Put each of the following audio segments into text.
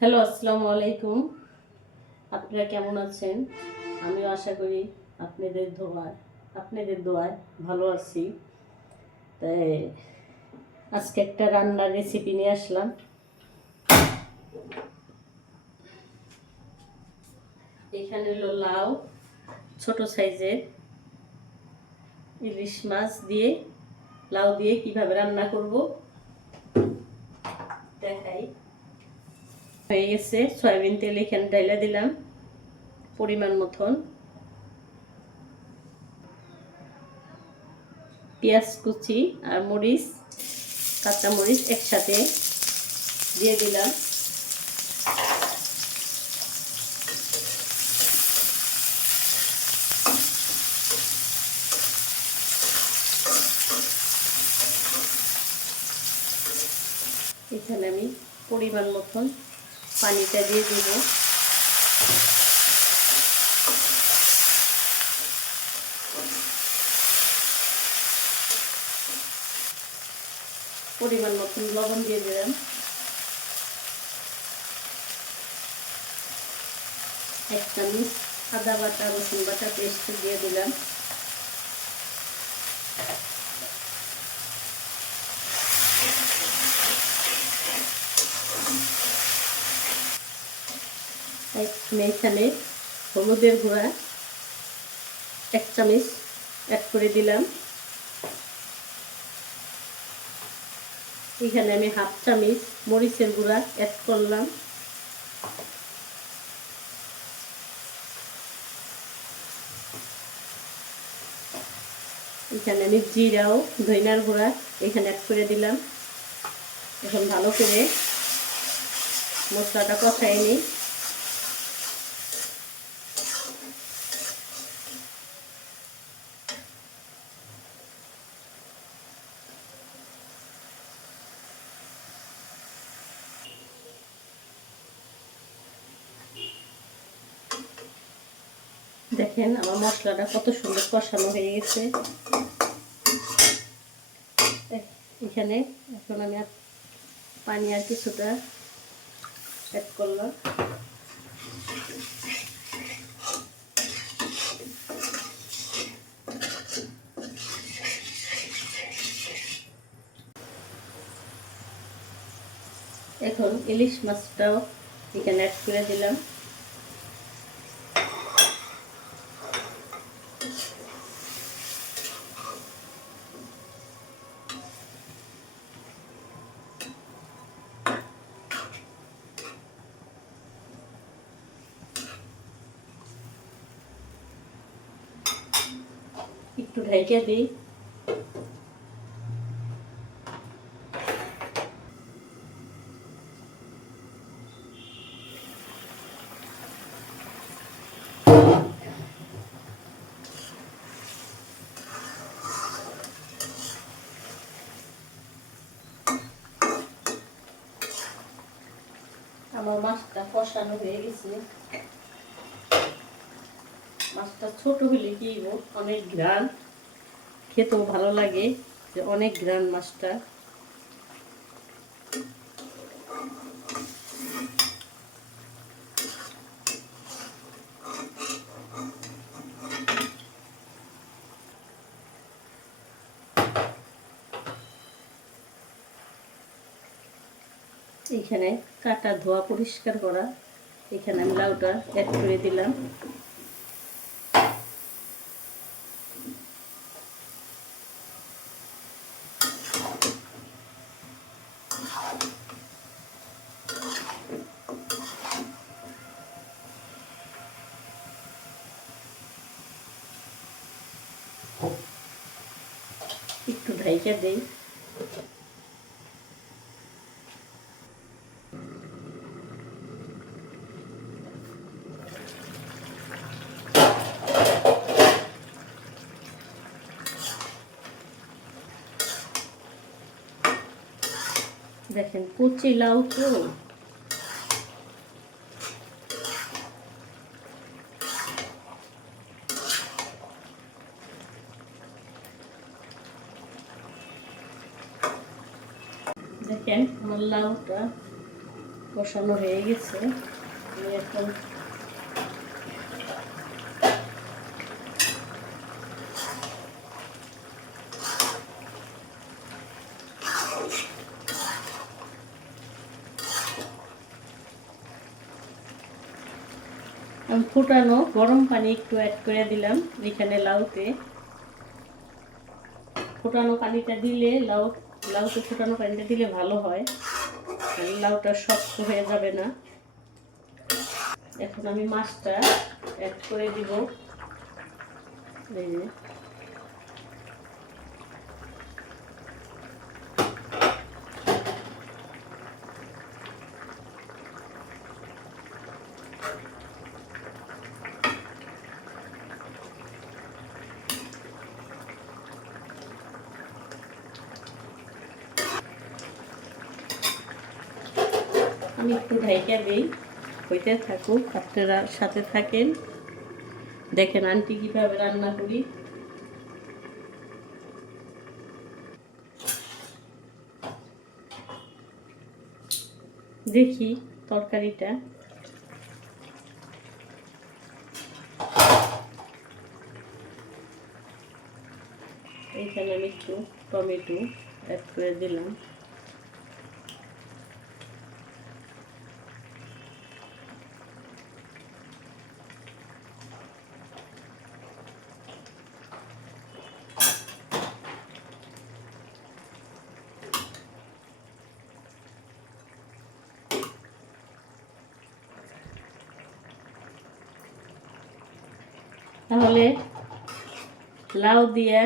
Hello, আসসালামু আলাইকুম। আপনারা কেমন আছেন? আমিও আশা করি আপনাদের দোয়ায় ভালো আছি। তাই আজকে একটা রান্নার রেসিপি নিয়ে আসলাম। এখানে হলো লাউ, ছোট সাইজের ইলিশ মাছ দিয়ে লাউ দিয়ে কিভাবে রান্না করব দেখাই। হয়ে গেছে, সয়াবিন তেল এখানে ঢাইলা দিলাম পরিমাণ মতন। পেঁয়াজ কুচি আর মরিচ, কাঁচা মরিচ একসাথে দিয়ে দিলাম। এখানে আমি পরিমাণ মতন পানিটা দিয়ে দেব। পরিমাণ মতন লবণ দিয়ে দিলাম। এক চামচ আদা বাটা রসুন বাটা পেস্ট দিয়ে দিলাম। এখানে হলুদের গুঁড়া এক চামচ অ্যাড করে দিলাম। এখানে আমি হাফ চামচ মরিচের গুঁড়া অ্যাড করলাম। এখানে আমি জিরাও ধনিয়ার গুঁড়া এখানে অ্যাড করে দিলাম। এখন ভালো করে মশলাটা কষাই নিই। দেখেন আমার মশলাটা কত সুন্দর কষানো হয়ে গেছে। এখানে এখন আমি পানি আর কিছুটা অ্যাড করলাম। এখন ইলিশ মাছটাও এখানে অ্যাড করে দিলাম। একটু ঢেকে দিই। আমার মাছটা কষানো হয়ে গেছে। মাছটা ছোট হলে কি অনেক ঘ্রাণ, খেতেও ভালো লাগে, যে অনেক ঘ্রাণ মাছটা। এখানে কাটা ধোয়া পরিষ্কার করা এখানে আমি লাউটা অ্যাড করে দিলাম। একটু ঢাইকা দেই। দেখেন কচি লাউ তো, দেখেন আমার লাউটা কষানো হয়ে গেছে। আমি এখন ফুটানো গরম পানি একটু অ্যাড করে দিলাম এখানে লাউতে। ফুটানো পানিটা দিলে লাউতে ফুটানো পানিটা দিলে ভালো হয়, লাউটা শক্ত হয়ে যাবে না। এখন আমি মাছটা অ্যাড করে দিব। এই যে আমি একটু ঢাইকা দিই, হইতে থাকুক, আপনারা সাথে থাকেন, দেখেন আন্টি কিভাবে রান্না করি। দেখি তরকারিটা, এইখানে আমি একটু টমেটো অ্যাড করে দিলাম। তাহলে লাউ দিয়ে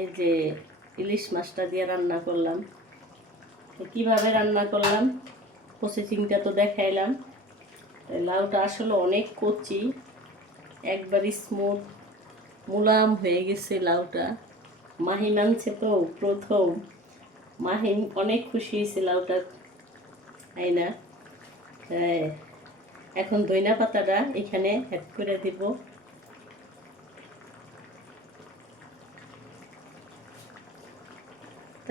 এই যে ইলিশ মাছটা দিয়ে রান্না করলাম। তো কীভাবে রান্না করলাম প্রসেসিংটা তো দেখাইলাম। লাউটা আসলে অনেক কচি, একবার স্মুথ মুলাম হয়ে গেছে লাউটা। মাহিন আনছে তো প্রথম, মাহিন অনেক খুশি হয়েছে লাউটা, তাই না? এখন ধনিয়া পাতাটা এখানে অ্যাড করে দিব।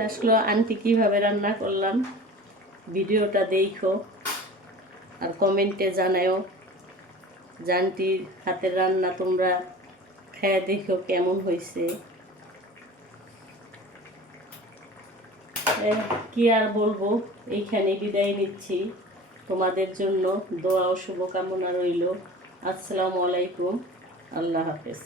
আসলে আন্টি কীভাবে রান্না করলাম ভিডিওটা দেখো আর কমেন্টে জানাও যে আন্টির হাতের রান্না তোমরা খেয়ে দেখো কেমন হয়েছে। কি আর বলবো, এইখানে বিদায় নিচ্ছি। তোমাদের জন্য দোয়া ও শুভকামনা রইল। আসসালামু আলাইকুম, আল্লাহ হাফেজ।